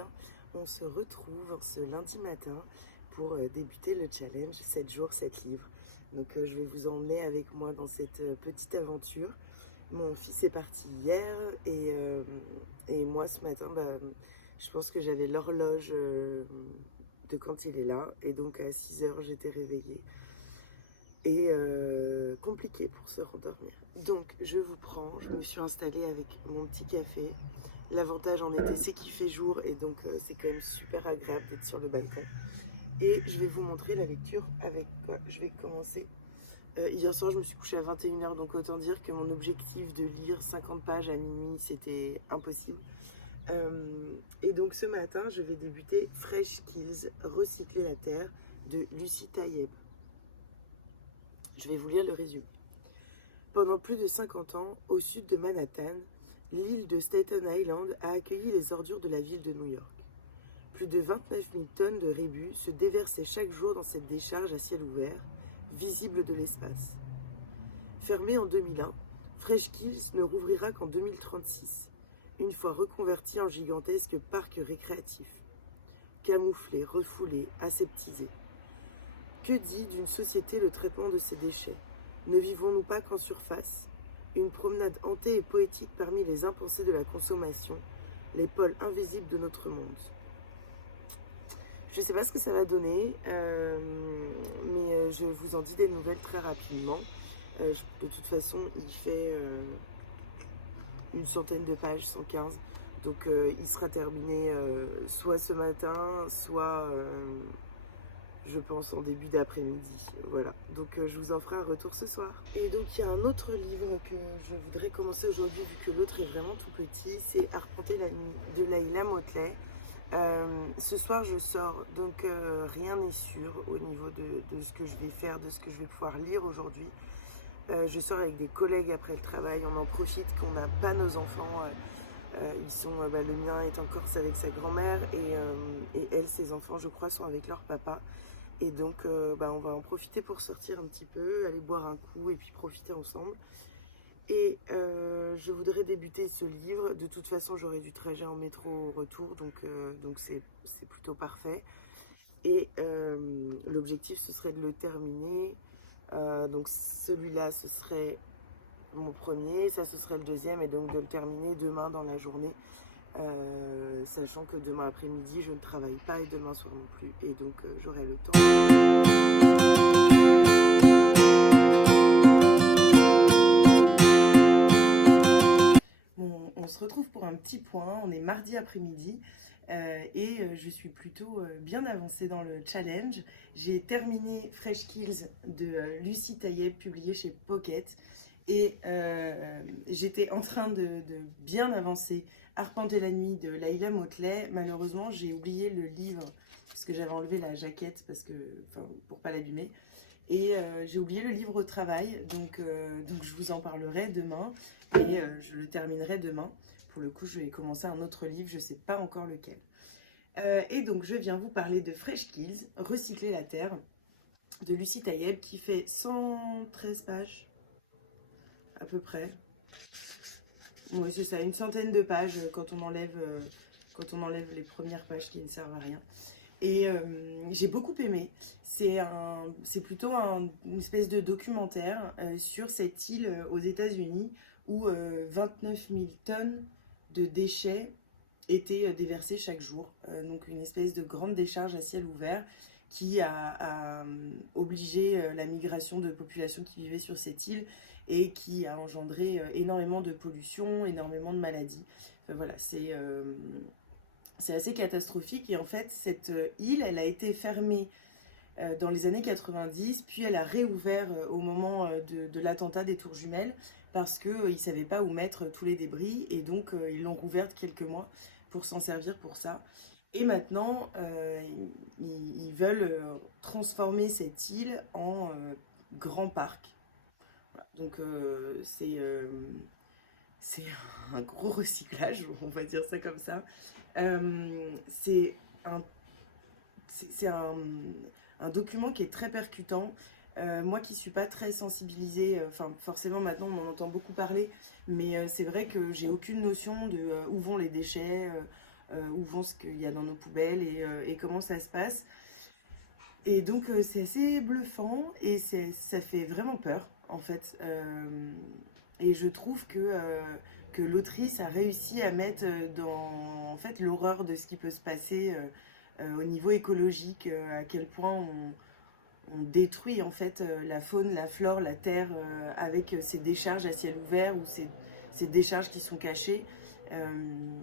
bien, on se retrouve ce lundi matin pour débuter le challenge 7 jours, 7 livres. Donc je vais vous emmener avec moi dans cette petite aventure. Mon fils est parti hier et moi ce matin, je pense que j'avais l'horloge de quand il est là. Et donc à 6 heures, j'étais réveillée. Et compliqué pour se rendormir. Donc je vous prends, je me suis installée avec mon petit café. L'avantage en été, c'est qu'il fait jour et donc c'est quand même super agréable d'être sur le balcon. Et je vais vous montrer la lecture avec quoi je vais commencer. Hier soir, je me suis couchée à 21 heures, donc autant dire que mon objectif de lire 50 pages à minuit, c'était impossible. Et donc ce matin, je vais débuter Fresh Kills, Recycler la Terre de Lucie Tayeb. Je vais vous lire le résumé. Pendant plus de 50 ans, au sud de Manhattan, l'île de Staten Island a accueilli les ordures de la ville de New York. Plus de 29 000 tonnes de rébus se déversaient chaque jour dans cette décharge à ciel ouvert, visible de l'espace. Fermée en 2001, Fresh Kills ne rouvrira qu'en 2036, une fois reconverti en gigantesque parc récréatif. Camouflé, refoulé, aseptisé. Que dit d'une société le traitement de ces déchets? Ne vivons-nous pas qu'en surface? Une promenade hantée et poétique parmi les impensés de la consommation, les pôles invisibles de notre monde. Je ne sais pas ce que ça va donner, mais je vous en dis des nouvelles très rapidement. De toute façon, il fait une centaine de pages, 115. Donc il sera terminé soit ce matin, soit je pense en début d'après-midi. Voilà, donc je vous en ferai un retour ce soir. Et donc il y a un autre livre que je voudrais commencer aujourd'hui, vu que l'autre est vraiment tout petit, c'est Arpenter la nuit de Leila Motley. Ce soir je sors, donc rien n'est sûr au niveau de ce que je vais faire, de ce que je vais pouvoir lire aujourd'hui. Je sors avec des collègues après le travail, on en profite qu'on n'a pas nos enfants. Ils sont, le mien est en Corse avec sa grand-mère et elle, ses enfants, je crois, sont avec leur papa. Et donc, on va en profiter pour sortir un petit peu, aller boire un coup et puis profiter ensemble. Et je voudrais débuter ce livre. De toute façon, j'aurai du trajet en métro au retour, donc c'est plutôt parfait. Et l'objectif, ce serait de le terminer. Donc celui-là, ce serait mon premier, ça ce serait le deuxième, et donc de le terminer demain dans la journée, sachant que demain après-midi je ne travaille pas et demain soir non plus, et donc j'aurai le temps. Bon, on se retrouve pour un petit point, on est mardi après-midi. Je suis plutôt bien avancée dans le challenge. J'ai terminé Fresh Kills de Lucie Tayeb, publié chez Pocket. Et j'étais en train de bien avancer Arpenter la nuit de Leila Motley. Malheureusement, j'ai oublié le livre parce que j'avais enlevé la jaquette pour pas l'abîmer. Et j'ai oublié le livre au travail, donc je vous en parlerai demain et je le terminerai demain. Pour le coup, je vais commencer un autre livre, je ne sais pas encore lequel. Et donc, je viens vous parler de Fresh Kills, Recycler la Terre, de Lucie Tayeb, qui fait 113 pages, à peu près. Oui, c'est ça, une centaine de pages quand on enlève les premières pages qui ne servent à rien. Et j'ai beaucoup aimé. C'est plutôt une espèce de documentaire sur cette île aux États-Unis où 29 000 tonnes de déchets étaient déversés chaque jour. Donc une espèce de grande décharge à ciel ouvert qui a obligé la migration de populations qui vivaient sur cette île et qui a engendré énormément de pollution, énormément de maladies. Enfin, voilà, c'est assez catastrophique. Et en fait, cette île, elle a été fermée dans les années 90, puis elle a réouvert au moment de l'attentat des Tours Jumelles, parce qu'ils ne savaient pas où mettre tous les débris, et donc ils l'ont rouverte quelques mois pour s'en servir pour ça. Et maintenant, ils veulent transformer cette île en grand parc. Voilà. Donc c'est un gros recyclage, on va dire ça comme ça. C'est un document qui est très percutant. Moi qui ne suis pas très sensibilisée, forcément maintenant on en entend beaucoup parler, mais c'est vrai que j'ai aucune notion de où vont les déchets, où vont ce qu'il y a dans nos poubelles et comment ça se passe. Et donc c'est assez bluffant et ça fait vraiment peur en fait. Et je trouve que l'autrice a réussi à mettre dans en fait, l'horreur de ce qui peut se passer au niveau écologique, à quel point on détruit en fait la faune, la flore, la terre avec ces décharges à ciel ouvert ou ces décharges qui sont cachées. Euh,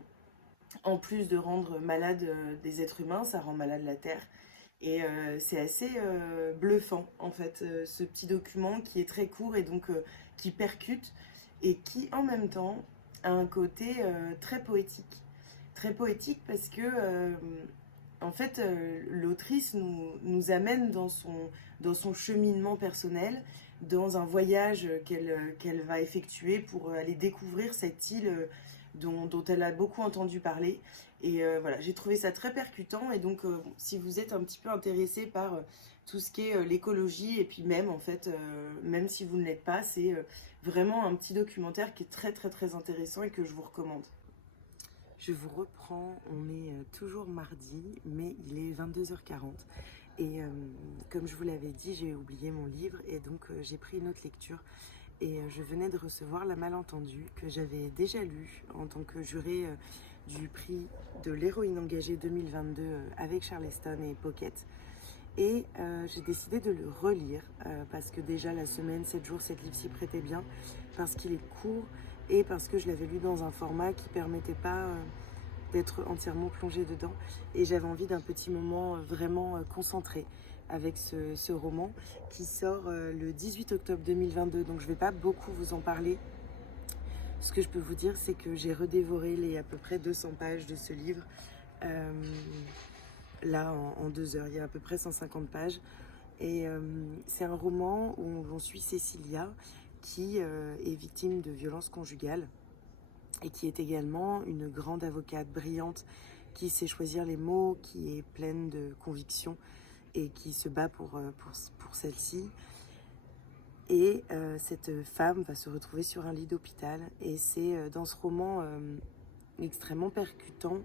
En plus de rendre malade des êtres humains, ça rend malade la terre. Et c'est assez bluffant, en fait, ce petit document qui est très court et donc qui percute et qui, en même temps, a un côté très poétique. Très poétique parce que, en fait, l'autrice nous amène dans son cheminement personnel, dans un voyage qu'elle va effectuer pour aller découvrir cette île dont elle a beaucoup entendu parler. Et voilà, j'ai trouvé ça très percutant. Et donc, si vous êtes un petit peu intéressé par tout ce qui est l'écologie, et puis même, en fait, même si vous ne l'êtes pas, c'est vraiment un petit documentaire qui est très, très, très intéressant et que je vous recommande. Je vous reprends, on est toujours mardi, mais il est 22h40. Et comme je vous l'avais dit, j'ai oublié mon livre et donc j'ai pris une autre lecture. Et je venais de recevoir La Malentendue, que j'avais déjà lu en tant que juré du prix de l'héroïne engagée 2022 avec Charleston et Pocket. Et j'ai décidé de le relire parce que déjà la semaine, 7 jours, 7 livres s'y prêtait bien, parce qu'il est court et parce que je l'avais lu dans un format qui ne permettait pas d'être entièrement plongée dedans. Et j'avais envie d'un petit moment vraiment concentré avec ce roman qui sort le 18 octobre 2022. Donc je ne vais pas beaucoup vous en parler. Ce que je peux vous dire, c'est que j'ai redévoré les à peu près 200 pages de ce livre. Là, en 2 heures, il y a à peu près 150 pages. Et c'est un roman où on suit Cécilia, qui est victime de violences conjugales et qui est également une grande avocate brillante qui sait choisir les mots, qui est pleine de conviction et qui se bat pour celle-ci. Et cette femme va se retrouver sur un lit d'hôpital. Et c'est dans ce roman extrêmement percutant.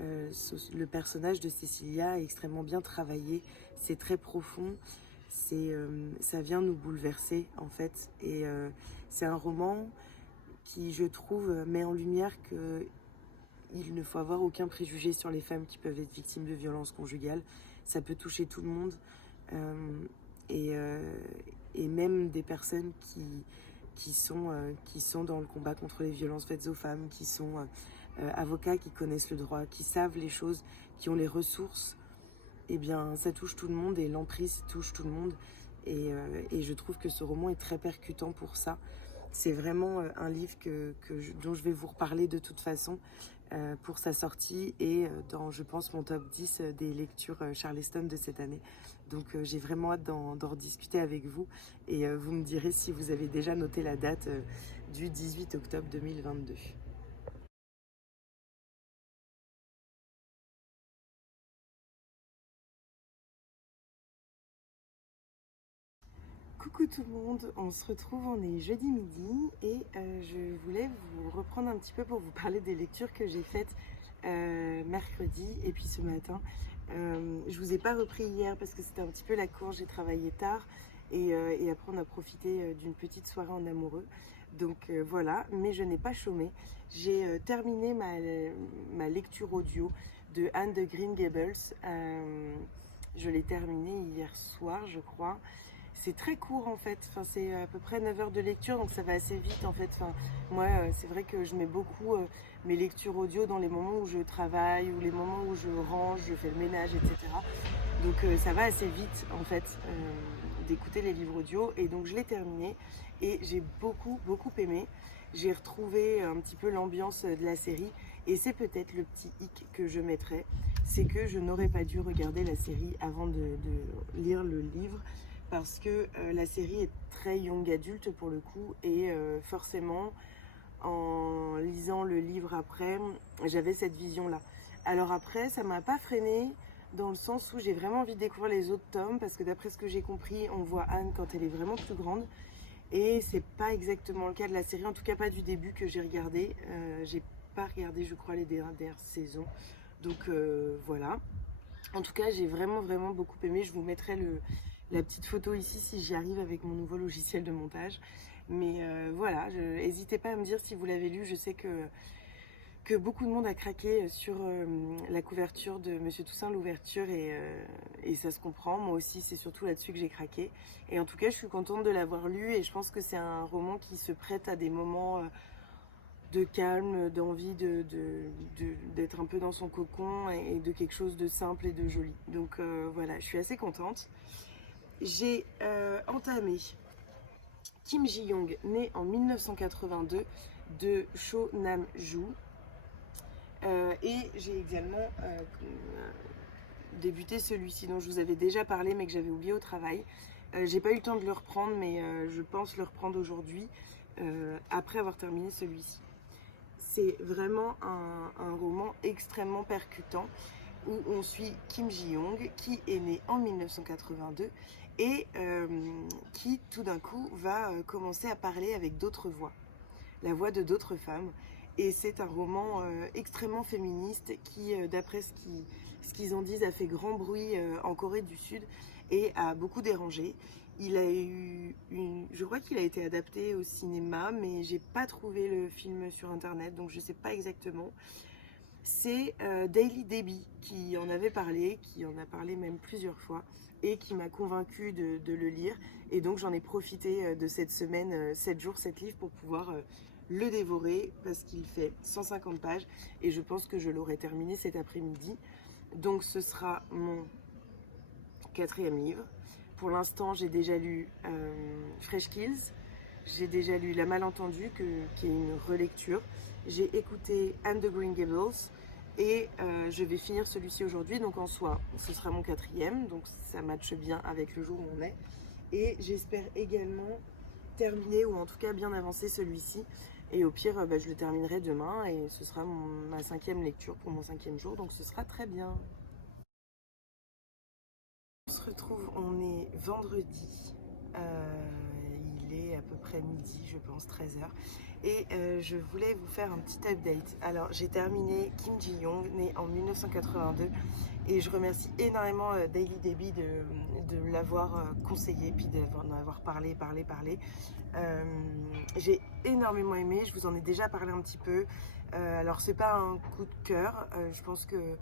Le personnage de Cécilia est extrêmement bien travaillé. C'est très profond. Ça vient nous bouleverser en fait. Et c'est un roman qui, je trouve, met en lumière qu'il ne faut avoir aucun préjugé sur les femmes qui peuvent être victimes de violences conjugales. Ça peut toucher tout le monde. Et même des personnes qui sont dans le combat contre les violences faites aux femmes, qui sont avocats, qui connaissent le droit, qui savent les choses, qui ont les ressources. Eh bien, ça touche tout le monde et l'emprise touche tout le monde. Et je trouve que ce roman est très percutant pour ça. C'est vraiment un livre dont je vais vous reparler de toute façon pour sa sortie et dans, je pense, mon top 10 des lectures Charleston de cette année. Donc j'ai vraiment hâte d'en rediscuter avec vous et vous me direz si vous avez déjà noté la date du 18 octobre 2022. Coucou tout le monde, on se retrouve, on est jeudi midi et je voulais vous reprendre un petit peu pour vous parler des lectures que j'ai faites mercredi et puis ce matin. Je vous ai pas repris hier parce que c'était un petit peu la course, j'ai travaillé tard et après on a profité d'une petite soirée en amoureux. Donc voilà, mais je n'ai pas chômé. J'ai terminé ma lecture audio de Anne de Green Gables. Je l'ai terminée hier soir, je crois. C'est très court en fait, enfin, c'est à peu près 9 heures de lecture donc ça va assez vite en fait. Enfin, moi c'est vrai que je mets beaucoup mes lectures audio dans les moments où je travaille ou les moments où je range, je fais le ménage, etc. Donc ça va assez vite en fait d'écouter les livres audio et donc je l'ai terminé et j'ai beaucoup aimé. J'ai retrouvé un petit peu l'ambiance de la série et c'est peut-être le petit hic que je mettrais, c'est que je n'aurais pas dû regarder la série avant de lire le livre. Parce que la série est très young adulte pour le coup et forcément en lisant le livre après j'avais cette vision là. Alors après ça m'a pas freinée dans le sens où j'ai vraiment envie de découvrir les autres tomes parce que d'après ce que j'ai compris on voit Anne quand elle est vraiment plus grande et c'est pas exactement le cas de la série, en tout cas pas du début que j'ai regardé. J'ai pas regardé je crois les dernières saisons. Donc voilà. En tout cas, j'ai vraiment beaucoup aimé. Je vous mettrai la petite photo ici si j'y arrive avec mon nouveau logiciel de montage. Mais voilà, n'hésitez pas à me dire si vous l'avez lu. Je sais que beaucoup de monde a craqué sur la couverture de Monsieur Toussaint l'ouverture et ça se comprend. Moi aussi, c'est surtout là-dessus que j'ai craqué. Et en tout cas, je suis contente de l'avoir lu et je pense que c'est un roman qui se prête à des moments de calme, d'envie d'être un peu dans son cocon et de quelque chose de simple et de joli. Donc voilà, je suis assez contente. J'ai entamé Kim Ji-young, né en 1982, de Cho Nam-joo. Et j'ai également débuté celui-ci dont je vous avais déjà parlé mais que j'avais oublié au travail. J'ai pas eu le temps de le reprendre mais je pense le reprendre aujourd'hui après avoir terminé celui-ci. C'est vraiment un roman extrêmement percutant où on suit Kim Ji-young qui est né en 1982 et qui tout d'un coup va commencer à parler avec d'autres voix, la voix de d'autres femmes. Et c'est un roman extrêmement féministe qui, d'après ce qu'ils en disent, a fait grand bruit en Corée du Sud et a beaucoup dérangé. Il a eu je crois qu'il a été adapté au cinéma, mais j'ai pas trouvé le film sur internet, donc je sais pas exactement. C'est Daily Debbie qui en avait parlé, qui en a parlé même plusieurs fois et qui m'a convaincue de le lire. Et donc j'en ai profité de cette semaine, 7 jours, 7 livres pour pouvoir le dévorer parce qu'il fait 150 pages et je pense que je l'aurai terminé cet après-midi. Donc ce sera mon 4e livre. Pour l'instant, j'ai déjà lu Fresh Kills, j'ai déjà lu La Malentendue, qui est une relecture. J'ai écouté Anne de Green Gables et je vais finir celui-ci aujourd'hui. Donc en soi, ce sera mon 4e, donc ça matche bien avec le jour où on est. Et j'espère également terminer, ou en tout cas bien avancer celui-ci. Et au pire, je le terminerai demain et ce sera ma 5e lecture pour mon 5e jour, donc ce sera très bien. On se retrouve, on est vendredi, il est à peu près midi, je pense, 13h. Et je voulais vous faire un petit update. Alors, j'ai terminé Kim Ji-young, né en 1982. Et je remercie énormément Daily Debbie de l'avoir conseillé, puis d'en avoir parlé. J'ai énormément aimé, je vous en ai déjà parlé un petit peu. Alors, c'est pas un coup de cœur. Je pense que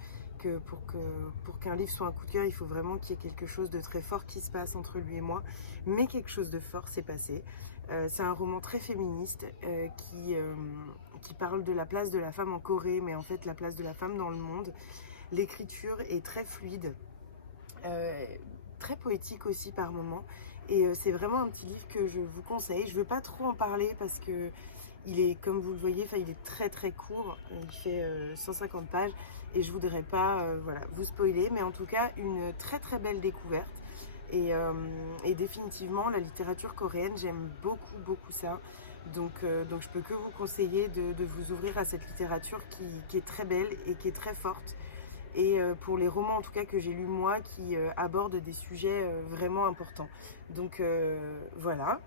pour qu'un livre soit un coup de cœur, il faut vraiment qu'il y ait quelque chose de très fort qui se passe entre lui et moi. Mais quelque chose de fort s'est passé. C'est un roman très féministe qui parle de la place de la femme en Corée, mais en fait la place de la femme dans le monde. L'écriture est très fluide, très poétique aussi par moments. Et c'est vraiment un petit livre que je vous conseille. Je ne veux pas trop en parler parce que il est, comme vous le voyez, il est très court. Il fait 150 pages et je voudrais pas voilà, vous spoiler. Mais en tout cas, une très belle découverte. Et définitivement, la littérature coréenne, j'aime beaucoup ça. Donc je peux que vous conseiller de vous ouvrir à cette littérature qui est très belle et qui est très forte. Et pour les romans en tout cas que j'ai lus moi, qui abordent des sujets vraiment importants. Donc voilà.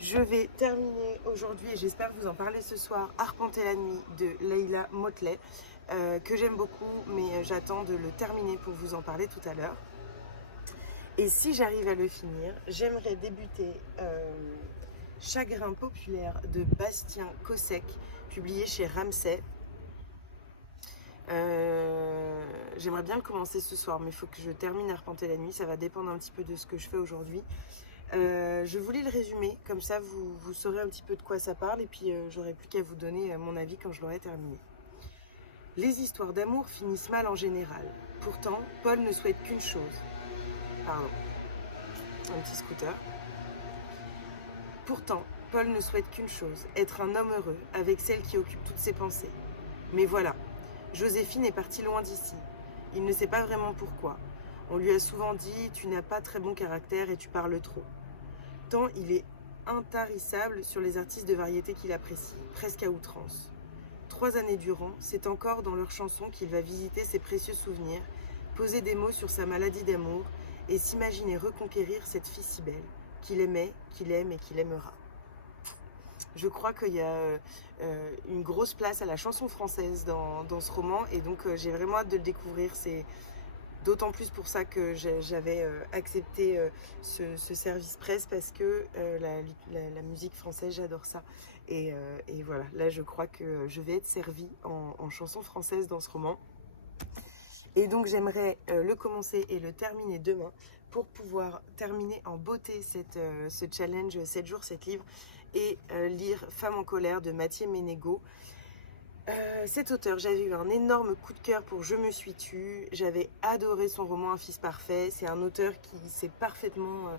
Je vais terminer aujourd'hui, et j'espère vous en parler ce soir, Arpenter la nuit de Leila Motley, que j'aime beaucoup, mais j'attends de le terminer pour vous en parler tout à l'heure. Et si j'arrive à le finir, j'aimerais débuter Chagrin populaire de Bastien Kossek, publié chez Ramsay. J'aimerais bien le commencer ce soir, mais il faut que je termine Arpenter la nuit, ça va dépendre un petit peu de ce que je fais aujourd'hui. Je voulais le résumer, comme ça vous saurez un petit peu de quoi ça parle, et puis j'aurai plus qu'à vous donner mon avis quand je l'aurai terminé. Les histoires d'amour finissent mal en général. Pourtant, Paul ne souhaite qu'une chose. Pardon, un petit scooter. Pourtant, Paul ne souhaite qu'une chose, être un homme heureux, avec celle qui occupe toutes ses pensées. Mais voilà, Joséphine est partie loin d'ici. Il ne sait pas vraiment pourquoi. On lui a souvent dit « tu n'as pas très bon caractère et tu parles trop ». Tant il est intarissable sur les artistes de variété qu'il apprécie, presque à outrance. 3 années durant, c'est encore dans leurs chansons qu'il va visiter ses précieux souvenirs, poser des mots sur sa maladie d'amour et s'imaginer reconquérir cette fille si belle, qu'il aimait, qu'il aime et qu'il aimera. je crois qu'il y a une grosse place à la chanson française dans ce roman, et donc j'ai vraiment hâte de le découvrir. C'est d'autant plus pour ça que j'avais accepté ce service presse, parce que la musique française, j'adore ça. Et voilà, là je crois que je vais être servie en chanson française dans ce roman. Et donc j'aimerais le commencer et le terminer demain pour pouvoir terminer en beauté ce challenge 7 jours 7 livres et lire Femme en colère de Mathieu Ménégo. Cet auteur, j'avais eu un énorme coup de cœur pour Je me suis tue. J'avais adoré son roman Un fils parfait. C'est un auteur qui s'est parfaitement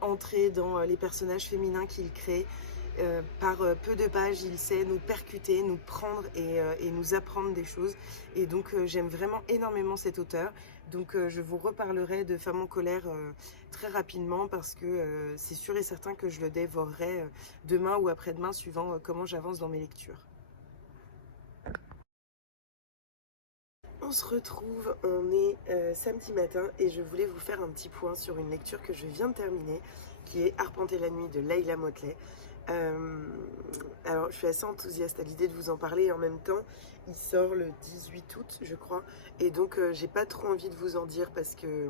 entré dans les personnages féminins qu'il crée. Par peu de pages, il sait nous percuter, nous prendre et nous apprendre des choses. Et donc j'aime vraiment énormément cet auteur. Donc je vous reparlerai de Femme en colère très rapidement, parce que c'est sûr et certain que je le dévorerai demain ou après-demain, suivant comment j'avance dans mes lectures. On se retrouve, on est samedi matin, et je voulais vous faire un petit point sur une lecture que je viens de terminer, qui est Arpenter la nuit de Leila Motley. Alors je suis assez enthousiaste à l'idée de vous en parler, et en même temps il sort le 18 août je crois, et donc j'ai pas trop envie de vous en dire, parce que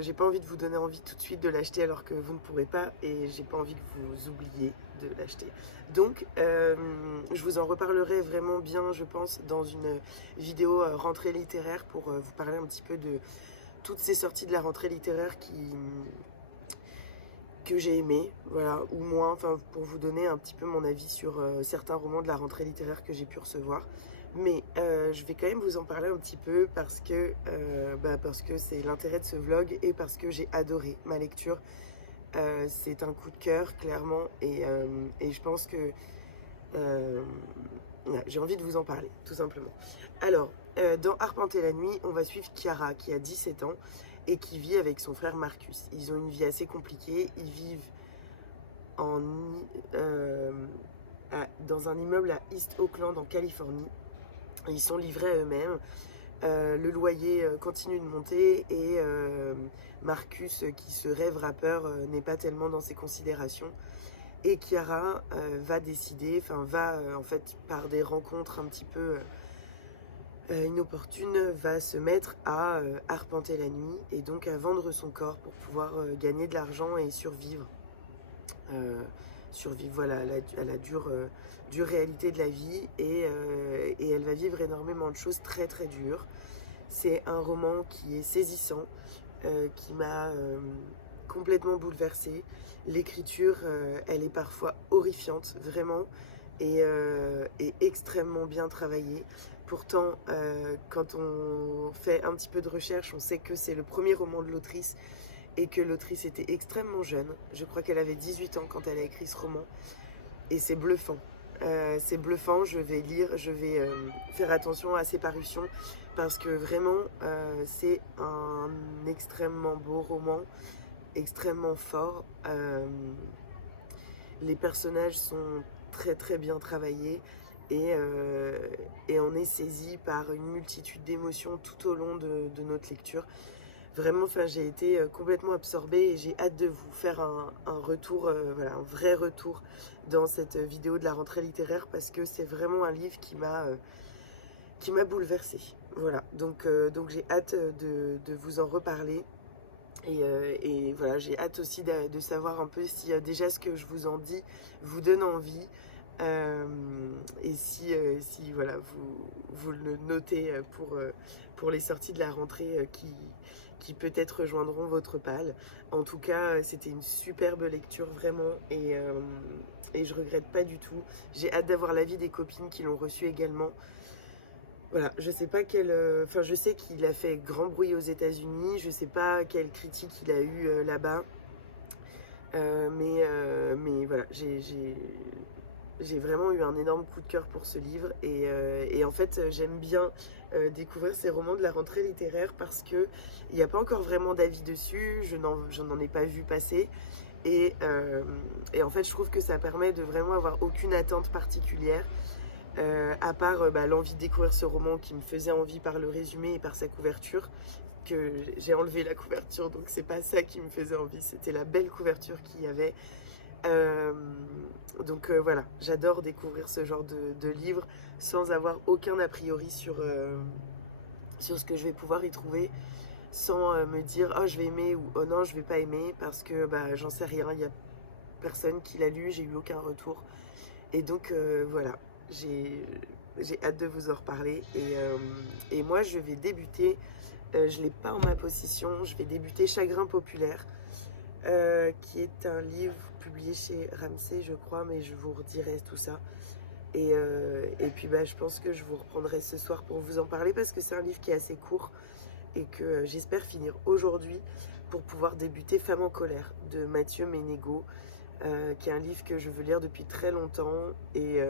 j'ai pas envie de vous donner envie tout de suite de l'acheter alors que vous ne pourrez pas, et j'ai pas envie que vous oubliez de l'acheter. Donc je vous en reparlerai vraiment bien, je pense, dans une vidéo rentrée littéraire, pour vous parler un petit peu de toutes ces sorties de la rentrée littéraire que j'ai aimé, voilà, ou moins, enfin pour vous donner un petit peu mon avis sur certains romans de la rentrée littéraire que j'ai pu recevoir. Mais je vais quand même vous en parler un petit peu, parce que c'est l'intérêt de ce vlog, et parce que j'ai adoré ma lecture. C'est un coup de cœur, clairement, et je pense que voilà, j'ai envie de vous en parler, tout simplement. Alors, dans Arpenter la nuit, on va suivre Chiara, qui a 17 ans, et qui vit avec son frère Marcus. Ils ont une vie assez compliquée, ils vivent dans un immeuble à East Oakland en Californie. Ils sont livrés à eux-mêmes, le loyer continue de monter, et Marcus, qui se rêve rappeur, n'est pas tellement dans ses considérations. Et Chiara va décider, en fait, par des rencontres un petit peu inopportune, va se mettre à arpenter la nuit, et donc à vendre son corps pour pouvoir gagner de l'argent et survivre. Survivre, voilà, à la dure réalité de la vie, et elle va vivre énormément de choses très très dures. C'est un roman qui est saisissant, qui m'a complètement bouleversée. L'écriture, elle est parfois horrifiante, vraiment, et extrêmement bien travaillée. Pourtant, quand on fait un petit peu de recherche, on sait que c'est le premier roman de l'autrice, et que l'autrice était extrêmement jeune. Je crois qu'elle avait 18 ans quand elle a écrit ce roman, et c'est bluffant. C'est bluffant, je vais faire attention à ses parutions, parce que vraiment, c'est un extrêmement beau roman, extrêmement fort. Les personnages sont très très bien travaillés, et on est saisi par une multitude d'émotions tout au long de notre lecture. Vraiment, j'ai été complètement absorbée, et j'ai hâte de vous faire un retour, voilà, un vrai retour dans cette vidéo de la rentrée littéraire, parce que c'est vraiment un livre qui m'a bouleversée. Voilà, donc j'ai hâte de vous en reparler. Et voilà, j'ai hâte aussi de savoir un peu si déjà ce que je vous en dis vous donne envie, et si voilà, vous le notez pour les sorties de la rentrée qui peut-être rejoindront votre palle. En tout cas, c'était une superbe lecture, vraiment, et je regrette pas du tout. J'ai hâte d'avoir l'avis des copines qui l'ont reçu également. Voilà, je sais pas je sais qu'il a fait grand bruit aux États-Unis, je sais pas quelle critique il a eu là-bas, mais voilà, j'ai vraiment eu un énorme coup de cœur pour ce livre, et en fait j'aime bien découvrir ces romans de la rentrée littéraire, parce que il n'y a pas encore vraiment d'avis dessus, je n'en ai pas vu passer, et en fait je trouve que ça permet de vraiment avoir aucune attente particulière. À part l'envie de découvrir ce roman qui me faisait envie par le résumé et par sa couverture, que j'ai enlevé la couverture, donc c'est pas ça qui me faisait envie, c'était la belle couverture qu'il y avait. Euh, voilà, j'adore découvrir ce genre de livres sans avoir aucun a priori sur ce que je vais pouvoir y trouver, sans me dire oh je vais aimer ou oh non je vais pas aimer, parce que bah, j'en sais rien, il y a personne qui l'a lu, j'ai eu aucun retour. Et donc voilà, j'ai hâte de vous en reparler. Et moi je vais débuter, je ne l'ai pas en ma possession, je vais débuter Chagrin populaire, qui est un livre publié chez Ramsay je crois, mais je vous redirai tout ça. Et puis bah, je pense que je vous reprendrai ce soir pour vous en parler, parce que c'est un livre qui est assez court et que j'espère finir aujourd'hui pour pouvoir débuter Femme en colère de Mathieu Ménégo, qui est un livre que je veux lire depuis très longtemps, et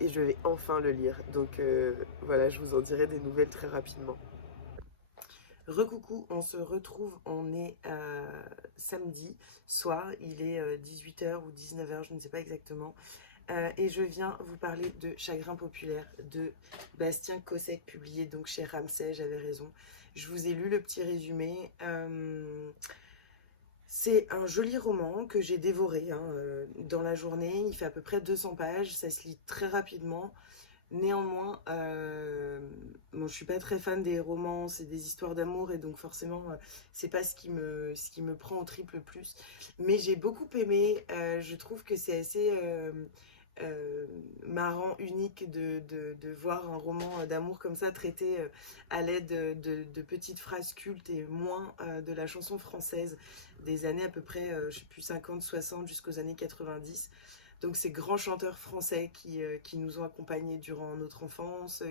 je vais enfin le lire. Donc voilà, je vous en dirai des nouvelles très rapidement. Recoucou, on se retrouve, on est samedi soir, il est 18h ou 19h, je ne sais pas exactement. Et je viens vous parler de Chagrin populaire de Bastien Cossec, publié donc chez Ramsay, j'avais raison. Je vous ai lu le petit résumé. C'est un joli roman que j'ai dévoré dans la journée. Il fait à peu près 200 pages, ça se lit très rapidement. Néanmoins, bon, je suis pas très fan des romances et des histoires d'amour, et donc forcément, c'est pas ce qui me prend au triple plus. Mais j'ai beaucoup aimé. Je trouve que c'est assez marrant, unique de voir un roman d'amour comme ça traité à l'aide de petites phrases cultes, et moins de la chanson française des années à peu près, je sais plus, 50, 60 jusqu'aux années 90. Donc ces grands chanteurs français qui nous ont accompagnés durant notre enfance,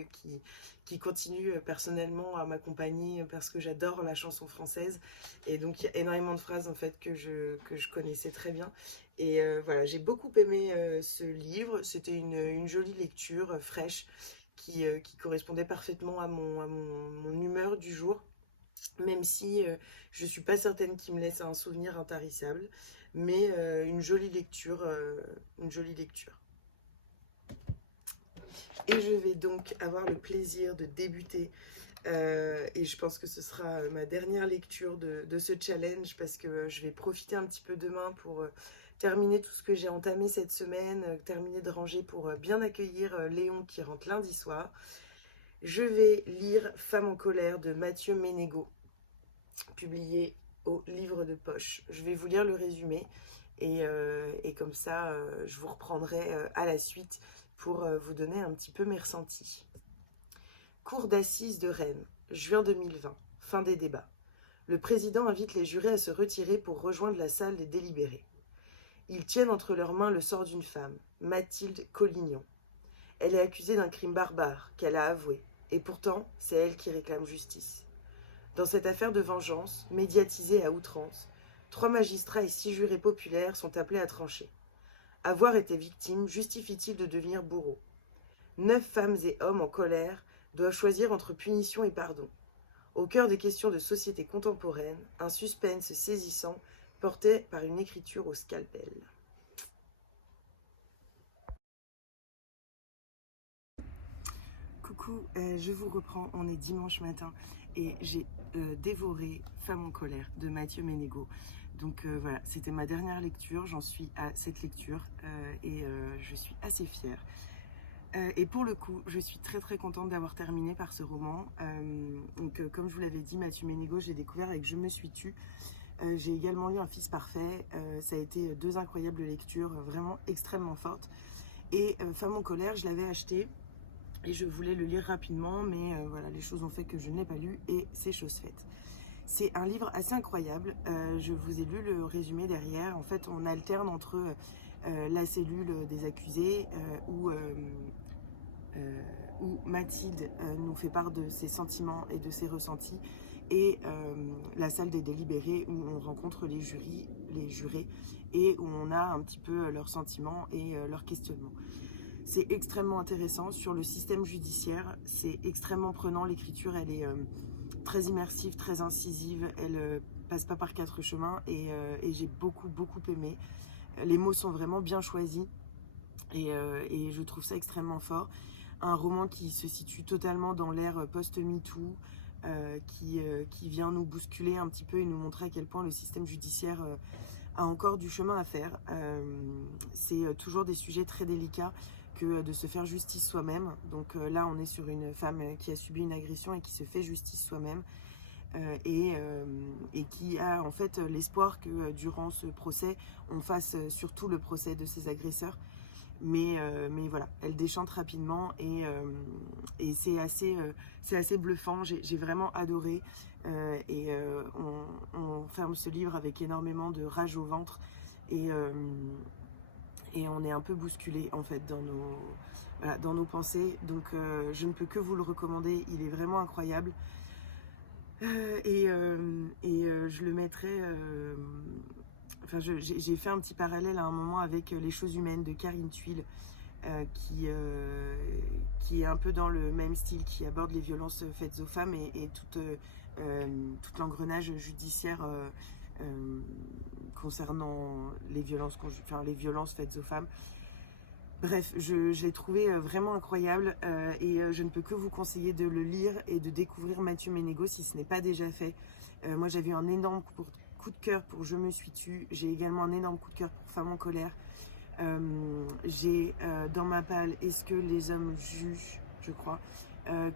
qui continuent personnellement à m'accompagner parce que j'adore la chanson française. Et donc il y a énormément de phrases en fait que je connaissais très bien. Et voilà, j'ai beaucoup aimé ce livre. C'était une jolie lecture fraîche qui correspondait parfaitement à mon humeur du jour, même si je ne suis pas certaine qu'il me laisse un souvenir intarissable, mais une jolie lecture, une jolie lecture. Et je vais donc avoir le plaisir de débuter, et je pense que ce sera ma dernière lecture de ce challenge, parce que je vais profiter un petit peu demain pour terminer tout ce que j'ai entamé cette semaine, terminer de ranger pour bien accueillir Léon qui rentre lundi soir. Je vais lire Femme en colère de Mathieu Ménégo, publié au livre de poche. Je vais vous lire le résumé, et comme ça je vous reprendrai à la suite pour vous donner un petit peu mes ressentis. Cour d'assises de Rennes, juin 2020, fin des débats. Le président invite les jurés à se retirer pour rejoindre la salle des délibérés. Ils tiennent entre leurs mains le sort d'une femme, Mathilde Collignon. Elle est accusée d'un crime barbare qu'elle a avoué, et pourtant c'est elle qui réclame justice. Dans cette affaire de vengeance, médiatisée à outrance, 3 magistrats et 6 jurés populaires sont appelés à trancher. Avoir été victime justifie-t-il de devenir bourreau? 9 femmes et hommes en colère doivent choisir entre punition et pardon. Au cœur des questions de société contemporaine, un suspense saisissant porté par une écriture au scalpel. Coucou, je vous reprends, on est dimanche matin et j'ai dévoré Femme en colère de Mathieu Ménégo. Donc voilà, c'était ma dernière lecture, j'en suis à cette lecture, et je suis assez fière. Et pour le coup, je suis très très contente d'avoir terminé par ce roman. Comme je vous l'avais dit, Mathieu Ménégo, j'ai découvert avec Je me suis tue. J'ai également lu Un fils parfait. Ça a été 2 incroyables lectures, vraiment extrêmement fortes. Et Femme en colère, je l'avais acheté et je voulais le lire rapidement, mais voilà, les choses ont fait que je ne l'ai pas lu, et c'est chose faite. C'est un livre assez incroyable. Je vous ai lu le résumé derrière. En fait, on alterne entre la cellule des accusés, où Mathilde nous fait part de ses sentiments et de ses ressentis, et la salle des délibérés où on rencontre les jurés, et où on a un petit peu leurs sentiments et leurs questionnements. C'est extrêmement intéressant sur le système judiciaire, c'est extrêmement prenant, l'écriture elle est très immersive, très incisive, elle passe pas par 4 chemins, et j'ai beaucoup aimé. Les mots sont vraiment bien choisis, et je trouve ça extrêmement fort. Un roman qui se situe totalement dans l'ère post-MeToo, qui vient nous bousculer un petit peu et nous montrer à quel point le système judiciaire a encore du chemin à faire. C'est toujours des sujets très délicats que de se faire justice soi-même. Donc là, on est sur une femme qui a subi une agression et qui se fait justice soi-même. Et qui a en fait l'espoir que durant ce procès, on fasse surtout le procès de ses agresseurs. Mais voilà, elle déchante rapidement et c'est assez bluffant. J'ai vraiment adoré. On ferme ce livre avec énormément de rage au ventre et on est un peu bousculé en fait dans nos pensées. Donc je ne peux que vous le recommander. Il est vraiment incroyable. Je le mettrai. Enfin, j'ai fait un petit parallèle à un moment avec Les choses humaines de Karine Thuil, qui est un peu dans le même style, qui aborde les violences faites aux femmes et tout l'engrenage judiciaire concernant les violences faites aux femmes. Bref, je l'ai trouvé vraiment incroyable et je ne peux que vous conseiller de le lire et de découvrir Mathieu Ménégo si ce n'est pas déjà fait. Moi, j'avais eu un énorme coup de cœur pour Je me suis tue. J'ai également un énorme coup de cœur pour Femme en colère. J'ai dans ma palle Est-ce que les hommes jugent, je crois,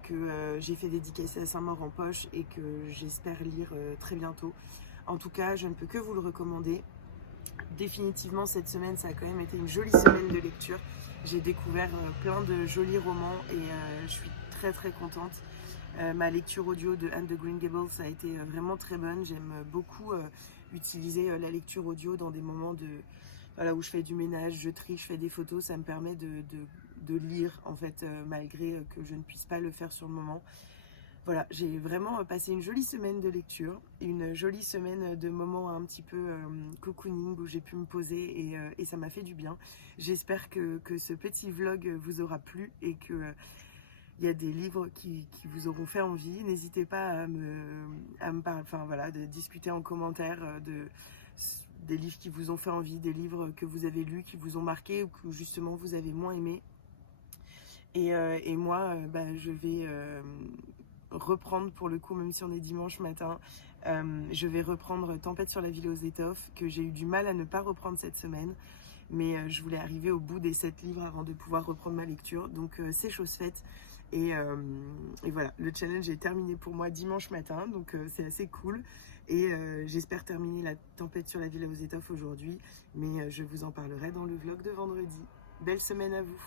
que j'ai fait dédicacer à Saint-Maur en poche et que j'espère lire très bientôt. En tout cas, je ne peux que vous le recommander. Définitivement, cette semaine, ça a quand même été une jolie semaine de lecture. J'ai découvert plein de jolis romans et je suis très très contente. Ma lecture audio de Anne de Green Gables a été vraiment très bonne. J'aime beaucoup utiliser la lecture audio dans des moments où je fais du ménage, je trie, je fais des photos. Ça me permet de lire en fait, malgré que je ne puisse pas le faire sur le moment. Voilà, j'ai vraiment passé une jolie semaine de lecture, une jolie semaine de moments un petit peu cocooning où j'ai pu me poser et ça m'a fait du bien. J'espère que ce petit vlog vous aura plu et que il y a des livres qui vous auront fait envie. N'hésitez pas à me parler, enfin voilà, de discuter en commentaire des livres qui vous ont fait envie, des livres que vous avez lus, qui vous ont marqué ou que justement vous avez moins aimé. Et moi, je vais reprendre pour le coup, même si on est dimanche matin, je vais reprendre Tempête sur la ville aux étoffes, que j'ai eu du mal à ne pas reprendre cette semaine, mais je voulais arriver au bout des 7 livres avant de pouvoir reprendre ma lecture, donc c'est chose faite. Et voilà, le challenge est terminé pour moi dimanche matin, donc c'est assez cool. Et j'espère terminer la Tempête sur la ville aux étoffes aujourd'hui, mais je vous en parlerai dans le vlog de vendredi. Belle semaine à vous!